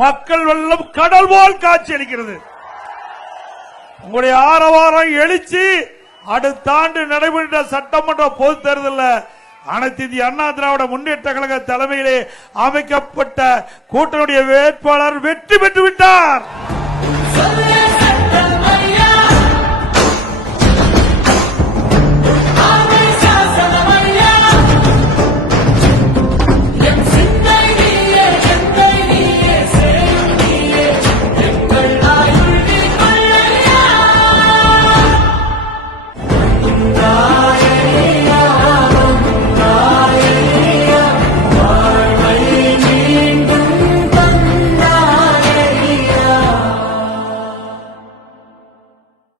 மக்கள் வெள்ளம் கடல் போல் காட்சி அளிக்கிறது. உங்களுடைய ஆரவாரம் எழுச்சி அடுத்த ஆண்டு நடைபெற்ற சட்டமன்ற பொதுத் தேர்தலில் அனைத்து இந்திய அண்ணா திராவிட முன்னேற்ற கழக தலைமையிலே அமைக்கப்பட்ட கூட்டணியுடைய வேட்பாளர் வெற்றி பெற்று விட்டார்.